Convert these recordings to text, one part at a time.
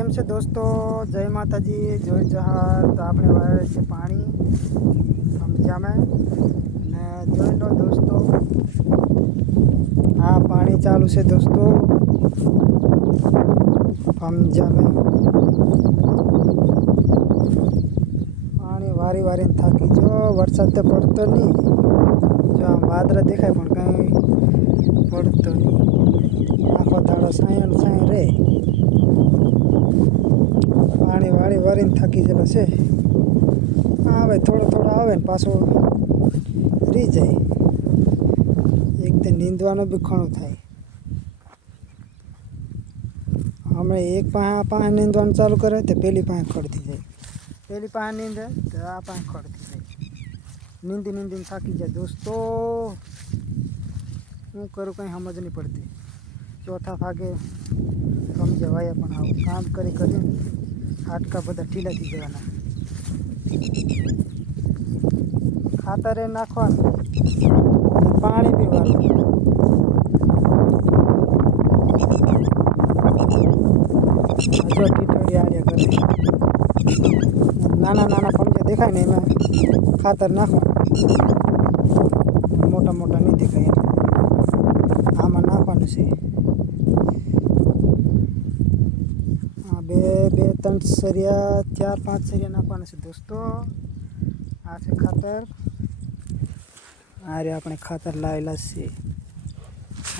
કેમ છે દોસ્તો, જય માતાજી, જય જહાર. તો આપણે વાળે છે પાણી. સમજામે? ને જોઈ લો દોસ્તો, આ પાણી ચાલુ છે દોસ્તો. સમજામે? પાણી વારી વારીને થાકી જો, વરસાદ તો પડતો નહીં. જો આમ વાદળા દેખાય પણ કાંઈ પડતો નહીં. આખો દાડો સાયણ સાયણ રહે. પાણી વાળી વારીને થાકી ગયેલો છે. આવે, થોડો થોડો આવે ને પાછો રહી જાય. એક તો નીંદવાનો બી ખણો થાય. હમણાં એક પાસે પાસે નીંદવાનું ચાલુ કરે તો પેલી પાસે ખડતી જાય. પેલી પાસે નીંદે તો આ પાસે ખડતી જાય. નીંદી, નીંદીને થાકી જાય. દોસ્તો, હું કરું કંઈ સમજ નહીં પડતી. ચોથા ભાગે સમજે વાયા પણ આવું કામ કરી કરીને હાડકા બધા ઢીલા થઈ જવાના. ખાતરે નાખવાનું. અને પાણી પીવાનું. હજુ ટીટોળી આડ્યા કરે. નાના નાના પંખે દેખાય ને એમાં, ખાતર નાખવાનું મોટા મોટા નહીં દેખાય એટલે આમાં નાખવાનું છે આ બે બે, ત્રણ સરિયા, ચાર, પાંચ સરિયા નાખવાના છે દોસ્તો. આ છે ખાતર. આ રે આપણે ખાતર લાવેલા છે.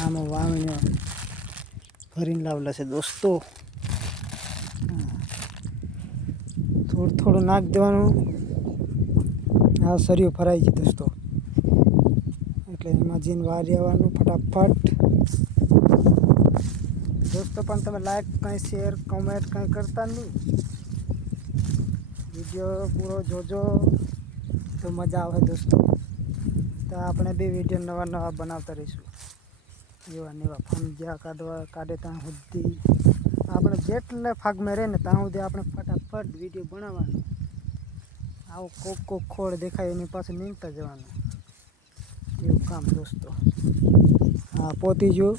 આમાં વાવણીઓ ભરીને લાવેલા છે દોસ્તો. થોડું થોડું નાખ દેવાનું. આ સરિયું ભરાઈ છે દોસ્તો. એટલે એમાં જીન વારી આવવાનું ફટાફટ. દોસ્તો, પણ તમે લાઈક કંઈ શેર કમેન્ટ કંઈ કરતા નહીં. વીડિયો પૂરો જોજો તો મજા આવે દોસ્તો. તો આપણે બી વીડિયો નવા નવા બનાવતા રહીશું. એવા ને એવા ફમજ્યા કાઢવા, કાઢે ત્યાં સુધી. આપણે જેટલે ફાગમાં રહે ને ત્યાં સુધી આપણે ફટાફટ વીડિયો બનાવવાનો. આવું કોક કોક ખોળ દેખાય, એની પાસે નીકળતા જવાનું. એવું કામ દોસ્તો. હા પોતી હા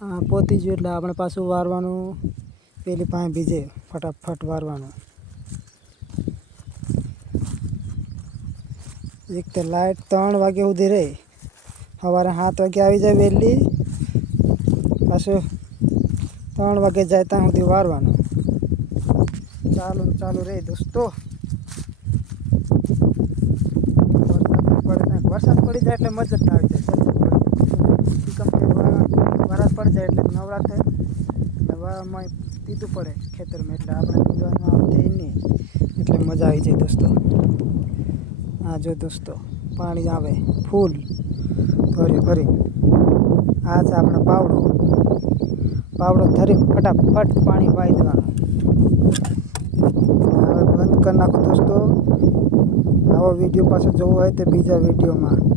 પોતી જો એટલે આપણે પાછું વારવાનું, પેલી પાસે બીજે ફટાફટ વારવાનું. એક તો લાઇટ ત્રણ વાગે સુધી રહી. સવારે સાત વાગે આવી જાય વહેલી, પાછું ત્રણ વાગે જાય ત્યાં સુધી વારવાનું. ચાલુ ચાલુ રહે દોસ્તો. વરસાદ વરસાદ પડી જાય એટલે મજા આવી જાય વરસાદ જાય એટલે નવરા થાય. એટલે વાવામાં પીધું પડે ખેતરમાં, એટલે આપણે પીવાનું આવતે નહીં. એટલે મજા આવી જાય દોસ્તો. હા જો દોસ્તો, પાણી આવે, ફૂલ ભરી ભરી. આ છે આપણે પાવડો. પાવડો ધરી ફટાફટ પાણી વાઈ દેવાનું. હવે બંધ કરી નાખો દોસ્તો. આવો વીડિયો પાછો જોવો હોય તો બીજા વિડીયોમાં.